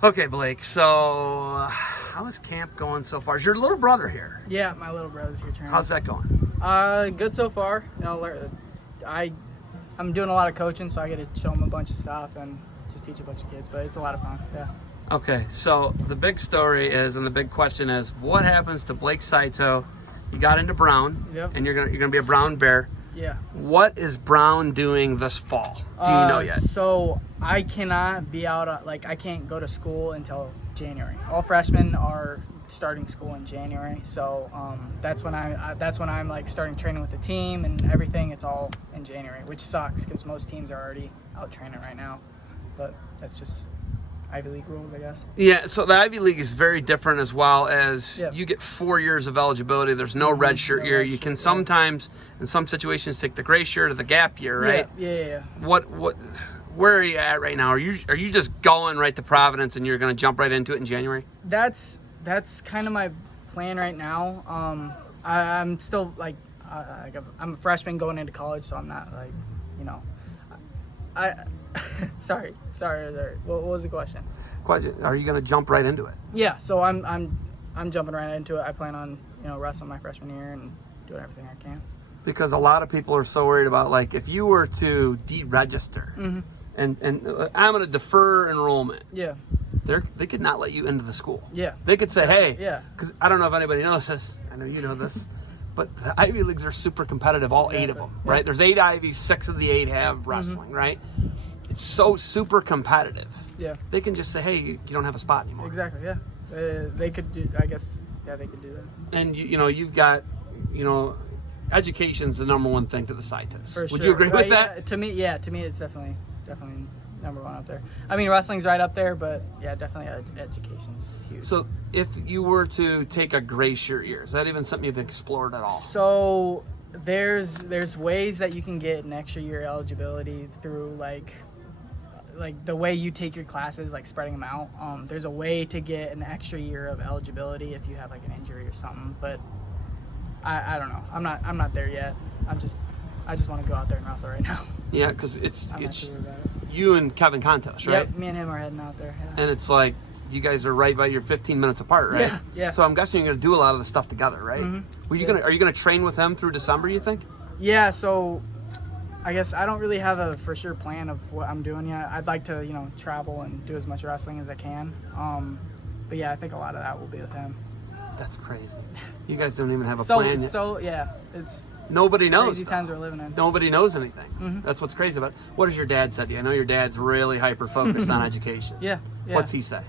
Okay, Blake, so how is camp going so far? Is your little brother here? Yeah, my little brother's here training. How's that going? Good so far. You know, I'm doing a lot of coaching, so I get to show him a bunch of stuff and just teach a bunch of kids. But it's a lot of fun. Yeah. Okay, so the big story is, and the big question is, what happens to Blake Saito? You got into Brown, Yep. and you're gonna be a Brown Bear. Yeah. What is Brown doing this fall? Do you know yet? So I cannot be out. I can't go to school until January. All freshmen are starting school in January, so that's when I'm like starting training with the team and everything. It's all in January, which sucks because most teams are already out training right now. But that's just Ivy League rules, I guess. Yeah, so the Ivy League is very different as well as Yep. you get 4 years of eligibility. There's no red shirt year. You can sometimes, in some situations, take the gray shirt or the gap year, right? Yeah. Where are you at right now? Are you just going right to Providence and you're going to jump right into it in January? That's kind of my plan right now. I'm still I'm a freshman going into college, so I'm not Sorry. What was the question? Are you going to jump right into it? Yeah, so I'm jumping right into it. I plan on wrestling my freshman year and doing everything I can. Because a lot of people are so worried about, like, if you were to deregister and I'm going to defer enrollment. Yeah. They could not let you into the school. Yeah. They could say, hey, yeah. Because I don't know if anybody knows this. I know you know this. But the Ivy Leagues are super competitive, all 8 of them, right? There's 8 Ivies, 6 of the 8 have wrestling, right? It's so super competitive. Yeah. They can just say, hey, you don't have a spot anymore. Exactly, yeah. They could do, I guess, yeah, they could do that. And, you've got, education's the number one thing to the Saitos. For sure. Would you agree with that? Yeah, to me, it's definitely number one up there. I mean, wrestling's right up there, but yeah, definitely education's huge. So if you were to take a gray shirt year, is that even something you've explored at all? So there's ways that you can get an extra year eligibility through like the way you take your classes, like spreading them out. There's a way to get an extra year of eligibility if you have like an injury or something, but I don't know. I'm not there yet. I just want to go out there and wrestle right now. Yeah, because it's sure about it. You and Kevin Contos, right? Yep, me and him are heading out there. Yeah. And it's like you guys are right by your 15 minutes apart, right? Yeah. So I'm guessing you're gonna do a lot of the stuff together, right? Are you gonna train with them through December, you think? Yeah. So I guess I don't really have a for sure plan of what I'm doing yet. I'd like to travel and do as much wrestling as I can. But yeah, I think a lot of that will be with him. That's crazy. You guys don't even have a plan yet. So yeah, it's nobody knows. Crazy times we're living in. Nobody knows anything. That's what's crazy about it. What does your dad say to you? I know your dad's really hyper focused on education. Yeah. What's he say?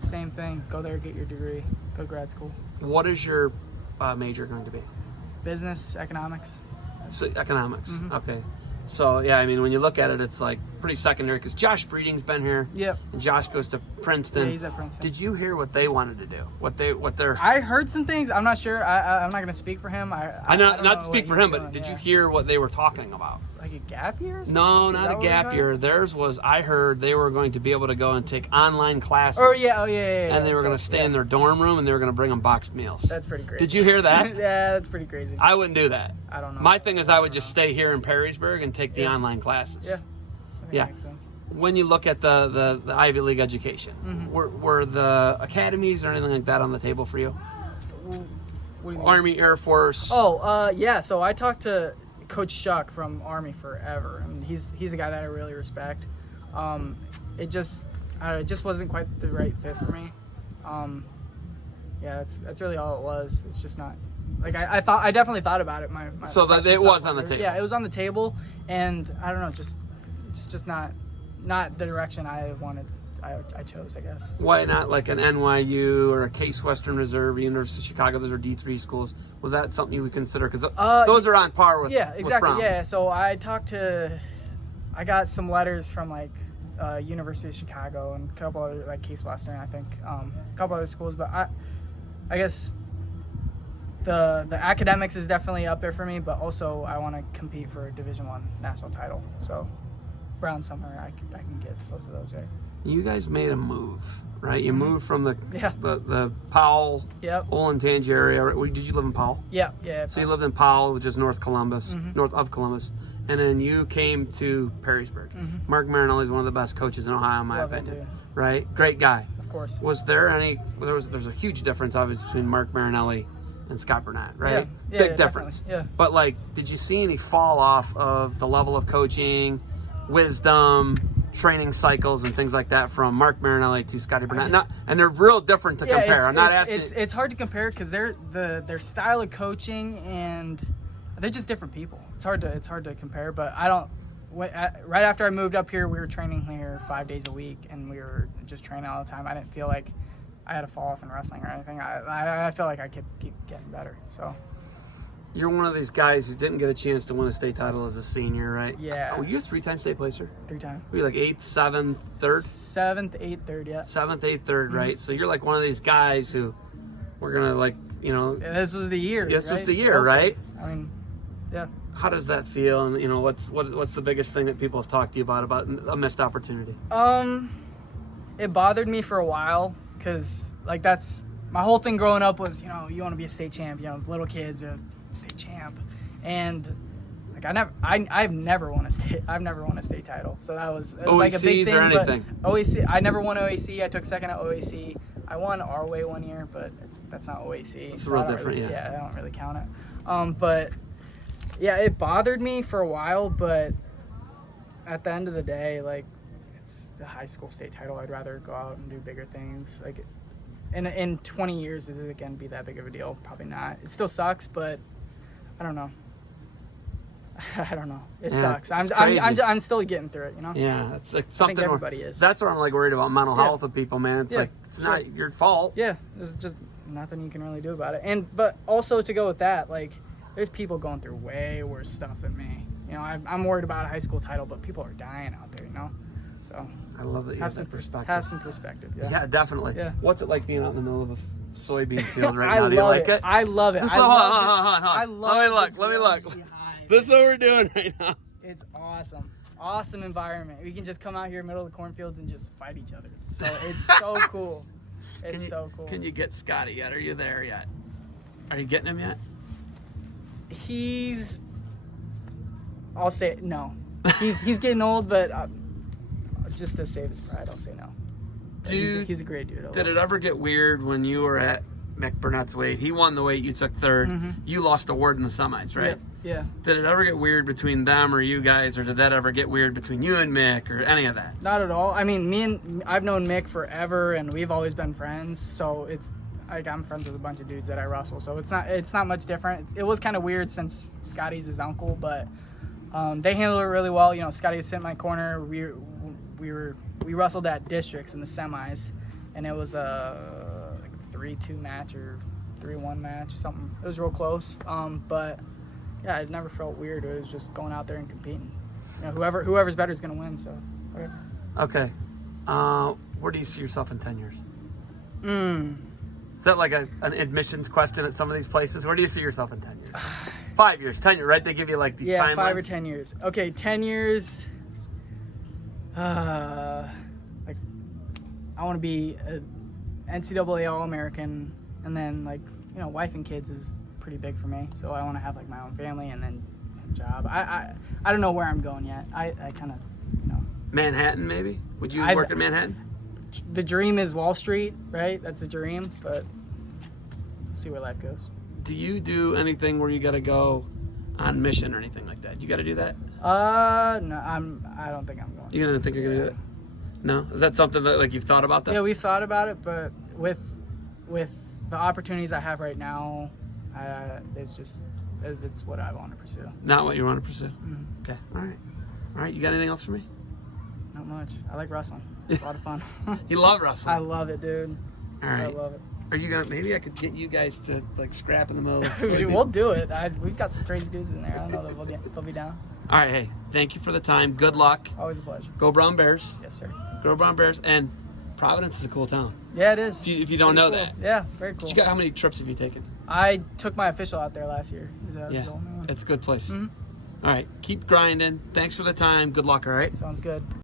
Same thing. Go there, get your degree, go to grad school. What is your major going to be? Business, economics. So economics. Okay. So yeah, I mean, when you look at it, it's like pretty secondary because Josh Breeding's been here. Yep. And Josh goes to Princeton. Yeah, he's at Princeton. Did you hear what they wanted to do? What they're? I heard some things. I'm not sure. I'm not gonna speak for him. I not to speak for him, doing, but did you hear what they were talking about? Like a gap year? Or something? No, not a gap year. Theirs was. I heard they were going to be able to go and take online classes. Oh yeah. And they were going to stay in their dorm room and they were going to bring them boxed meals. That's pretty crazy. Did you hear that? Yeah, that's pretty crazy. I wouldn't do that. I don't know. My thing is I would just stay here in Perrysburg and take the online classes. Yeah. That makes sense. When you look at the Ivy League education, were the academies or anything like that on the table for you? What do you mean? Army, Air Force. Yeah. So I talked to Coach Chuck from Army forever. I mean, he's a guy that I really respect. It just wasn't quite the right fit for me. Yeah, that's really all it was. It's just not like I definitely thought about it. So that it was on the table. Yeah, it was on the table, and I don't know, it's just not the direction I wanted. I chose, I guess. Why not like an NYU or a Case Western Reserve, University of Chicago? Those are D3 schools. Was that something you would consider? Because those are on par with exactly. With Brown. Yeah. So I got some letters from like University of Chicago and a couple other like Case Western, I think, a couple other schools. But I guess the academics is definitely up there for me, but also I want to compete for a Division I national title. So Brown somewhere I can get both of those, right? You guys made a move, right? You moved from the Powell, Olentangy area. Did you live in Powell? Yeah. So you lived in Powell, which is North Columbus, north of Columbus, and then you came to Perrysburg. Mark Marinelli is one of the best coaches in Ohio, in my Love it, opinion. dude. Right? Great guy. Of course. Was there any? There's a huge difference, obviously, between Mark Marinelli and Scott Burnett, right? Yeah, Big yeah, difference. definitely. Yeah. But like, did you see any fall off of the level of coaching, wisdom, training cycles, and things like that from Mark Marinelli to Scotty Burnett? And they're real different to compare. I'm not asking. It's hard to compare because their style of coaching and they're just different people. It's hard to compare. But I don't. Right after I moved up here, we were training here 5 days a week, and we were just training all the time. I didn't feel like I had to fall off in wrestling or anything. I felt like I could keep getting better. So. You're one of these guys who didn't get a chance to win a state title as a senior, right? Yeah. Oh, you a 3-time state placer? 3 times. Were you like 8th, 7th, 3rd? 7th, 8th, 3rd, yeah. 7th, 8th, 3rd, right? So you're like one of these guys who we're going to like, you know. Yeah, this was the year. This was right? the year, right? I mean, yeah. How does that feel? And, you know, what's the biggest thing that people have talked to you about a missed opportunity? It bothered me for a while because, like, that's my whole thing growing up was, you know, you want to be a state champ, you know, little kids, state champ. And like I've never won a state title, so it was like a big thing. Or anything? But OAC, I never won OAC. I took second at OAC. I won our way one year, but that's not OAC. It's real different, really, yeah. I don't really count it. But yeah, it bothered me for a while, but at the end of the day, like it's the high school state title. I'd rather go out and do bigger things. Like in 20 years, is it going to be that big of a deal? Probably not. It still sucks, but I don't know. I don't know. It sucks. I'm still getting through it, you know? Yeah, it's like something. I think everybody is. That's what I'm like worried about mental health of people, man. It's like it's not your fault. Yeah, there's just nothing you can really do about it. But also to go with that, like there's people going through way worse stuff than me. You know, I'm worried about a high school title, but people are dying out there, you know? So I love that you have some perspective. Have some perspective. Yeah. Yeah, definitely. Yeah. What's it like being out in the middle of a soybean field right now? Do you like it? I love it. I love it. Let me look. This is what we're doing right now. It's awesome. Awesome environment. We can just come out here middle of the cornfields and just fight each other. It's so cool. It's so cool. Can you get Scotty yet? Are you there yet? Are you getting him yet? I'll say no. He's getting old, but just to save his pride, I'll say no. Dude, he's a great dude. Did it ever get weird when you were at Mick Burnett's weight? He won the weight, you took third. You lost a word in the semis, right? Yeah. Did it ever get weird between them or you guys, or did that ever get weird between you and Mick or any of that? Not at all. I mean, I've known Mick forever, and we've always been friends. So it's like I'm friends with a bunch of dudes that I wrestle. So it's not much different. It was kind of weird since Scotty's his uncle, but they handled it really well. You know, Scotty was sitting in my corner. We wrestled at districts in the semis, and it was a 3-2 match or 3-1 match, something. It was real close. But yeah, it never felt weird. It was just going out there and competing. You know, whoever's better is gonna win. So. Whatever. Okay. Where do you see yourself in 10 years? Is that like an admissions question at some of these places? Where do you see yourself in 10 years? 5 years, 10 years, right? They give you like these timelines. 5 or 10 years. Okay, 10 years. Like, I want to be an NCAA All-American, and then like, you know, wife and kids is pretty big for me. So I want to have like my own family and then a job. I don't know where I'm going yet. I kind of, you know. Manhattan, maybe? Would you work in Manhattan? The dream is Wall Street, right? That's a dream, but we'll see where life goes. Do you do anything where you got to go on mission or anything like that? You got to do that? No, I don't think I'm going. You don't think you're gonna do it? No? Is that something that like you've thought about that? Yeah, we've thought about it, but with the opportunities I have right now, it's what I want to pursue. Not what you want to pursue. Mm-hmm. Okay. All right. You got anything else for me? Not much. I like wrestling. It's a lot of fun. You love wrestling. I love it, dude. All right. I love it. Are you gonna? Maybe I could get you guys to like scrap in the middle of the Dude, we'll do it. We've got some crazy dudes in there. I don't know that they'll be down. All right. Hey, thank you for the time. Good luck. Always a pleasure. Go Brown Bears. Yes, sir. Go Brown Bears. And Providence is a cool town. Yeah, it is. If you don't know cool. that. Yeah, very cool. How many trips have you taken? I took my official out there last year. Yeah, it's a good place. Mm-hmm. All right. Keep grinding. Thanks for the time. Good luck. All right. Sounds good.